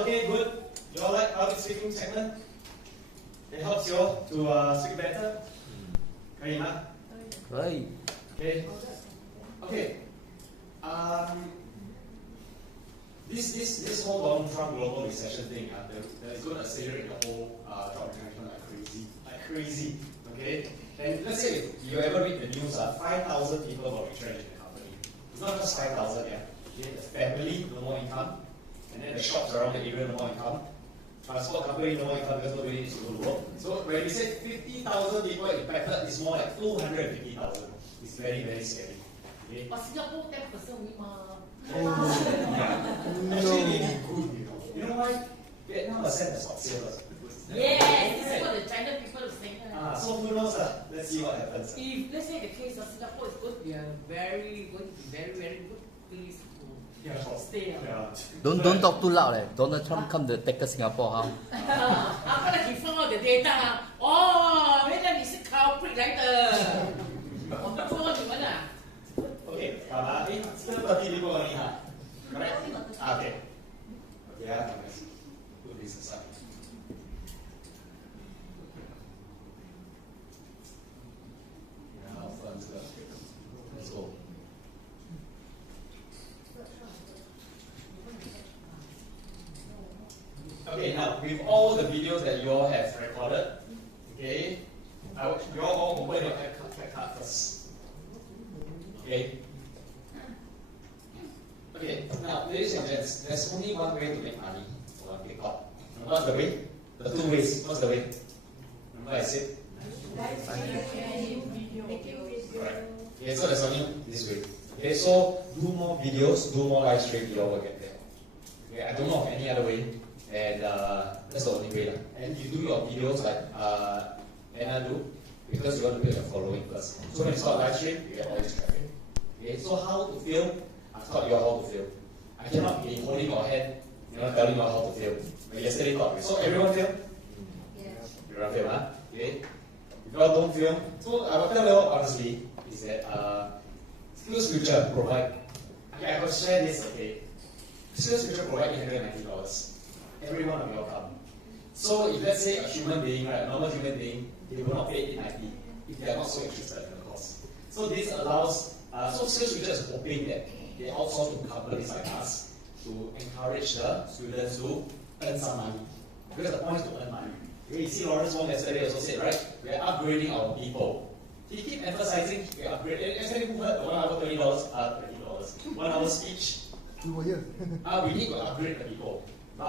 okay? Good. You all like public speaking segment? It helps you all to speak better. 可以吗？可以。 Okay. Okay. This whole Donald Trump global recession thing, that is going to accelerate the whole job retrenchment like crazy. Okay. And let's say if you ever read the news, 5,000 people got retrenched in the company. It's not just 5,000, yeah. Okay, the family, no more income, and then the shops around the area, no more income. Transport company, no more income because nobody needs to go to work. So when we say 50,000 people impacted, it's more like 250,000. It's very, very scary. Okay? But Singapore 10% only ma. Actually, it is good, you know. You know why? Vietnam has sent the stock sales. Yes, this is what the China people are saying. So who knows? Let's see what happens. If let's say the case of Singapore is going to be very good place to stay. Don't talk too loud. Donald Trump come to take Singapore, huh? After he found out the data, oh, 原来你是 culprit 来的，我不说你们啊。Okay, still 30 people only, huh? Correct? Okay. Okay, let's put this aside. Now, let's go. Okay, now with all the videos that you all have recorded, okay, you all open your card first. Okay. Okay, now ladies and gents, there's only one way to make money on TikTok. What's the way? The two ways. What's the way? Remember I said? Correct. Okay, so there's only this way. Okay, so do more videos, do more live stream, you all will get there. Okay, I don't know of any other way, and that's the only way. And you do your videos like Anna do, because you want to build your following first. So when you start live stream, you get all this traffic. Okay, so how to film? I've taught you all how to film. I cannot be holding your hand, telling you all how to film. But yesterday taught you. So everyone film? Yes. Everyone film, huh? Okay. If you all don't film, so I will tell you all honestly, is that SkillsFuture provide. Okay, I will share this, okay. SkillsFuture provide $190. Every one of you all come. So if let's say a human being, right, a normal human being, they will not pay $890 if they are not so interested in the course. So this allows, so SkillsFuture is hoping that they outsource to companies like us to encourage the students to earn some money. Because the point is to earn money. You see Lawrence Wong yesterday also said, right, we are upgrading our people. He keep emphasizing we are upgrading. Yesterday who heard the 1 hour $20? $20. 1 hour speech. 2 years. We need to upgrade the people.